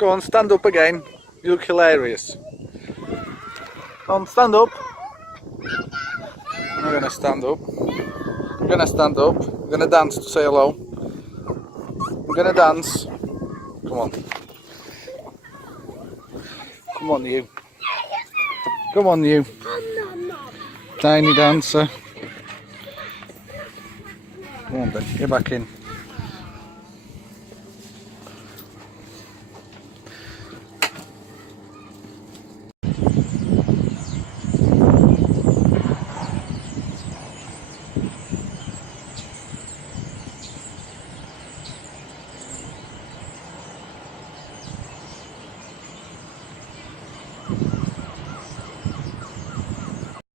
Go on, stand up again. You look hilarious. Come on, stand up. I'm gonna stand up. I'm gonna stand up. I'm gonna dance to say hello. I'm gonna dance. Come on. Come on, you. Come on, you. Tiny dancer. Come on then, get back in.